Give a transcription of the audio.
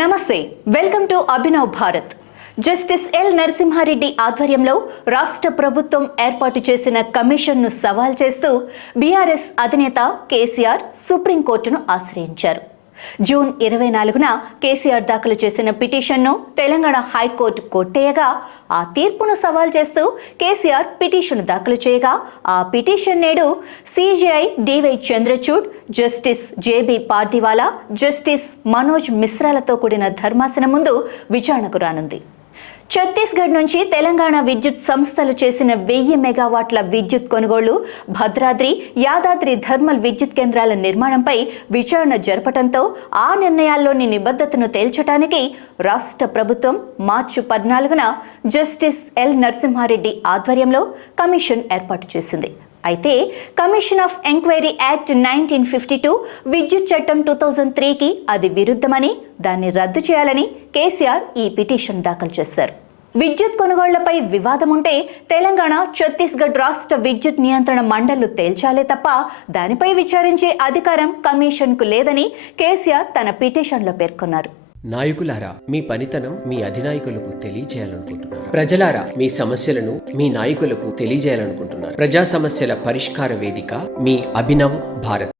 నమస్తే, welcome to Abhinav Bharat. Justice L Narasimha Reddy ఆధ్వర్యంలో రాష్ట్ర ప్రభుత్వం ఏర్పాటు చేసిన కమిషన్ను సవాల్ చేస్తూ బీఆర్ఎస్ అధినేత కేసీఆర్ సుప్రీంకోర్టును ఆశ్రయించారు. జూన్ 24న కేసీఆర్ దాఖలు చేసిన పిటిషన్ను తెలంగాణ హైకోర్టు కొట్టేయగా ఆ తీర్పును సవాల్ చేస్తూ కేసీఆర్ పిటిషన్ దాఖలు చేయగా ఆ పిటిషన్ నేడు CJI DY Chandrachud, justice JB Pardiwala, justice Manoj మిశ్రాలతో కూడిన ధర్మాసనం ముందు విచారణకు రానుంది. ఛత్తీస్గఢ్ నుంచి తెలంగాణ విద్యుత్ సంస్థలు చేసిన 1000 మెగావాట్ల విద్యుత్ కొనుగోళ్లు, భద్రాద్రి, యాదాద్రి థర్మల్ విద్యుత్ కేంద్రాల నిర్మాణంపై విచారణ జరపడంతో ఆ నిర్ణయాల్లోని నిబద్ధతను తేల్చడానికి రాష్ట్ర ప్రభుత్వం మార్చి 14న జస్టిస్ ఎల్ నరసింహారెడ్డి ఆధ్వర్యంలో కమిషన్ ఏర్పాటు చేసింది. అయితే కమిషన్ ఆఫ్ ఎంక్వైరీ యాక్ట్ 1952, విద్యుత్ చట్టం 2003కి అది విరుద్ధమని, దాన్ని రద్దు చేయాలని కేసీఆర్ ఈ పిటిషన్ దాఖలు చేశారు. విద్యుత్ కొనుగోళ్లపై వివాదం ఉంటే తెలంగాణ, ఛత్తీస్గఢ్ రాష్ట్ర విద్యుత్ నియంత్రణ మండళ్లు తేల్చాలే తప్ప దానిపై విచారించే అధికారం కమిషన్కు లేదని కేసీఆర్ తన పిటిషన్లో పేర్కొన్నారు. నాయకులారా, మీ పనితనం మీ అధినాయకులకు తెలియజేయాలనుకుంటున్నారు. ప్రజలారా, మీ సమస్యలను మీ నాయకులకు తెలియజేయాలనుకుంటున్నారు. ప్రజా సమస్యల పరిష్కార వేదిక మీ అభినవ్ భారత్.